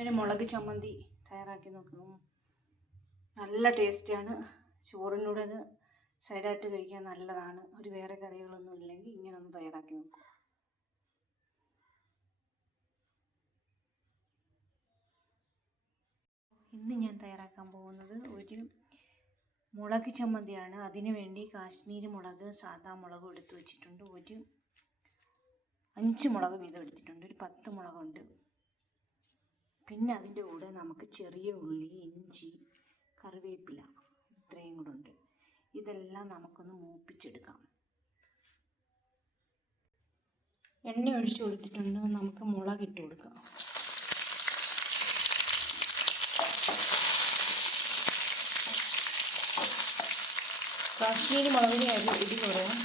ഒരു മുളക് ചമ്മന്തി തയ്യാറാക്കി നോക്കുന്നു നല്ല ടേസ്റ്റാണ് ചോറിനൂടെ അത് സൈഡായിട്ട് കഴിക്കാൻ നല്ലതാണ്. ഒരു വേറെ കറികളൊന്നും ഇല്ലെങ്കിൽ ഇങ്ങനെ ഒന്ന് തയ്യാറാക്കി നോക്കും ഇന്ന് ഞാൻ തയ്യാറാക്കാൻ പോകുന്നത് ഒരു മുളക് ചമ്മന്തിയാണ്. അതിനു വേണ്ടി കാശ്മീരി മുളക് സാദാ മുളക് എടുത്തു വെച്ചിട്ടുണ്ട്. ഒരു അഞ്ച് മുളക് വീതം എടുത്തിട്ടുണ്ട്. ഒരു പത്ത് മുളകുണ്ട്. പിന്നെ അതിന്റെ കൂടെ നമുക്ക് ചെറിയ ഉള്ളി ഇഞ്ചി കറിവേപ്പില ഇത്രയും കൂടെ ഉണ്ട്. ഇതെല്ലാം നമുക്കൊന്ന് മൂപ്പിച്ചെടുക്കാം. എണ്ണ ഒഴിച്ചു കൊടുത്തിട്ടുണ്ട്. നമുക്ക് മുളക് ഇട്ട് കൊടുക്കാം. കാശ്മീരി മുളകിന് ഇടി കുറവും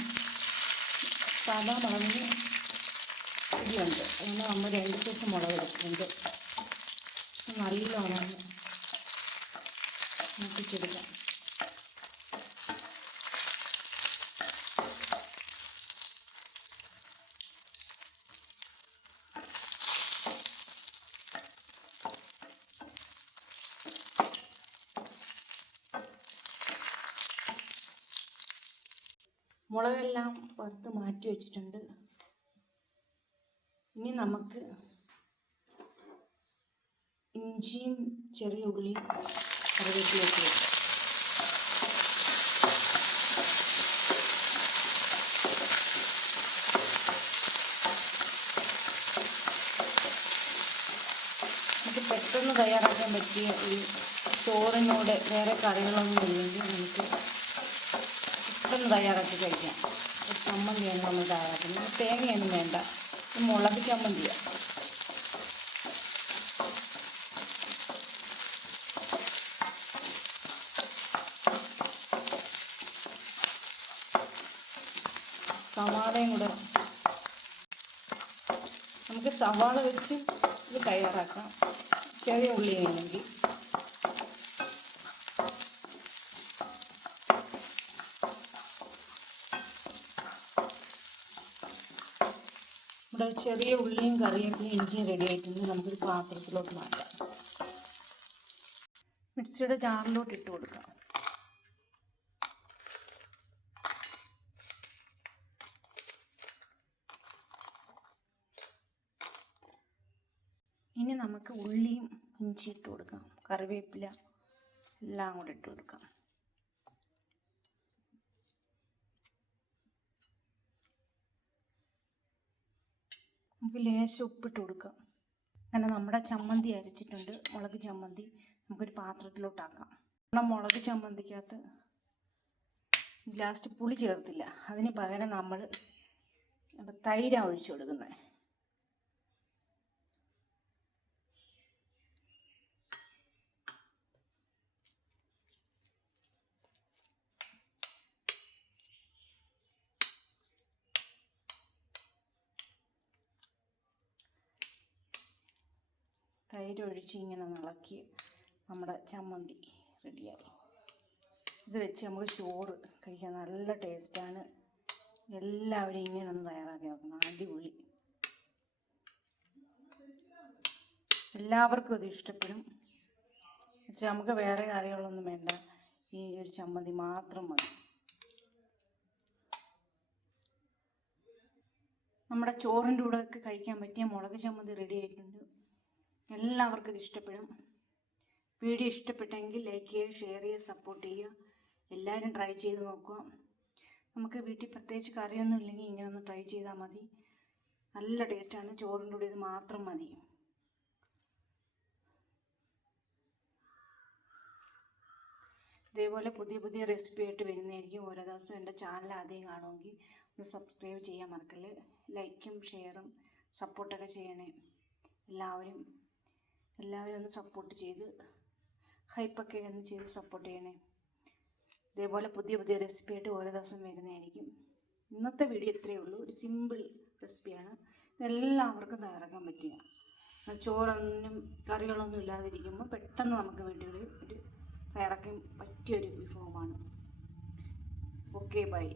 സാധാ മുളകിന് ഇടിയുണ്ട്. അങ്ങനെ നമ്മൾ രണ്ട് ദിവസം മുളക് എടുക്കുന്നുണ്ട് നല്ലോണം മൂപ്പിച്ചെടുക്കാം. മുളകെല്ലാം വറുത്ത് മാറ്റി വെച്ചിട്ടുണ്ട്. ഇനി നമുക്ക് ഇഞ്ചിയും ചെറിയ ഉള്ളിയും കറിവേപ്പിലേക്ക് നമുക്ക് പെട്ടെന്ന് തയ്യാറാക്കാൻ പറ്റിയ ഒരു ചോറിനോട് വേറെ കറികളൊന്നും ഇല്ലെങ്കിൽ നമുക്ക് പെട്ടെന്ന് തയ്യാറാക്കി കഴിക്കാം. ചമ്മന്തിയാണ് നമ്മൾ തയ്യാറാക്കുന്നത്. തേങ്ങയൊന്നും വേണ്ട. മുളക് ചമ്മന്തിയാണ് സവാളയും കൂടെ നമുക്ക് സവാള വെച്ച് ഇത് തയ്യാറാക്കാം. ചെറിയ ഉള്ളി വേണമെങ്കിൽ. ഇവിടെ ചെറിയ ഉള്ളിയും കറിവേപ്പിലയും ഇഞ്ചിയും റെഡി ആയിട്ടുണ്ട്. നമുക്കൊരു പാത്രത്തിലോട്ട് മാറ്റാം. മിക്സിയുടെ ജാറിലോട്ട് ഇട്ട് കൊടുക്കാം. ഇനി നമുക്ക് ഉള്ളിയും ഇഞ്ചി ഇട്ട് കൊടുക്കാം. കറിവേപ്പില എല്ലാം കൂടെ ഇട്ട് കൊടുക്കാം. നമുക്ക് ലേശം ഉപ്പിട്ട് കൊടുക്കാം. അങ്ങനെ നമ്മുടെ ചമ്മന്തി അരച്ചിട്ടുണ്ട്. മുളക് ചമ്മന്തി നമുക്കൊരു പാത്രത്തിലോട്ടാക്കാം നമ്മുടെ മുളക് ചമ്മന്തിക്കകത്ത് ലാസ്റ്റ് പുളി ചേർത്തില്ല. അതിന് പകരം നമ്മൾ തൈരാണ് ഒഴിച്ചു കൊടുക്കുന്നത്. തൈര് ഒഴിച്ച് ഇങ്ങനെ ഇളക്കി നമ്മുടെ ചമ്മന്തി റെഡിയായി ഇത് വെച്ച് നമുക്ക് ചോറ് കഴിക്കാൻ നല്ല ടേസ്റ്റാണ്. എല്ലാവരും ഇങ്ങനെ ഒന്ന് തയ്യാറാക്കി നോക്കണം. അടിപൊളി. എല്ലാവർക്കും ഇത് ഇഷ്ടപ്പെടും. പക്ഷെ നമുക്ക് വേറെ കറികളൊന്നും വേണ്ട. ഈ ഒരു ചമ്മന്തി മാത്രം മതി. നമ്മുടെ ചോറിന്റെ കൂടെ ഒക്കെ കഴിക്കാൻ പറ്റിയ മുളക് ചമ്മന്തി റെഡി ആയിട്ടുണ്ട്. എല്ലാവർക്കും ഇത് ഇഷ്ടപ്പെടും. വീഡിയോ ഇഷ്ടപ്പെട്ടെങ്കിൽ ലൈക്ക് ചെയ്യുക ഷെയർ ചെയ്യുക സപ്പോർട്ട് ചെയ്യുക. എല്ലാവരും ട്രൈ ചെയ്ത് നോക്കുക. നമുക്ക് വീട്ടിൽ പ്രത്യേകിച്ച് കറിയൊന്നും ഇല്ലെങ്കിൽ ഇങ്ങനെ ഒന്ന് ട്രൈ ചെയ്താൽ മതി. നല്ല ടേസ്റ്റാണ് ചോറിന്റെ കൂടെ ഇത് മാത്രം മതി. ഇതേപോലെ പുതിയ പുതിയ റെസിപ്പി ആയിട്ട് വരുന്നതായിരിക്കും. ഓരോ ദിവസം എന്റെ ചാനൽ ആദ്യം കാണുമെങ്കിൽ ഒന്ന് സബ്സ്ക്രൈബ് ചെയ്യാൻ മറക്കല്ലേ. ലൈക്കും ഷെയറും സപ്പോർട്ടൊക്കെ ചെയ്യണേ. എല്ലാവരും എല്ലാവരും ഒന്ന് സപ്പോർട്ട് ചെയ്ത് ഹൈപ്പൊക്കെ ഒന്ന് ചെയ്ത് സപ്പോർട്ട് ചെയ്യണേ. ഇതേപോലെ പുതിയ പുതിയ റെസിപ്പി ആയിട്ട് ഓരോ ദിവസം വരുന്നതായിരിക്കും. ഇന്നത്തെ വീഡിയോ ഇത്രയേ ഉള്ളൂ. ഒരു സിമ്പിൾ റെസിപ്പിയാണ് ഇതെല്ലാവർക്കും തയ്യാറാക്കാൻ പറ്റിയ ചോറൊന്നും കറികളൊന്നും ഇല്ലാതിരിക്കുമ്പോൾ പെട്ടെന്ന് നമുക്ക് വീട്ടിൽ ഒരു തയ്യാറാക്കാൻ പറ്റിയൊരു വിഭവമാണ് ഓക്കെ ബൈ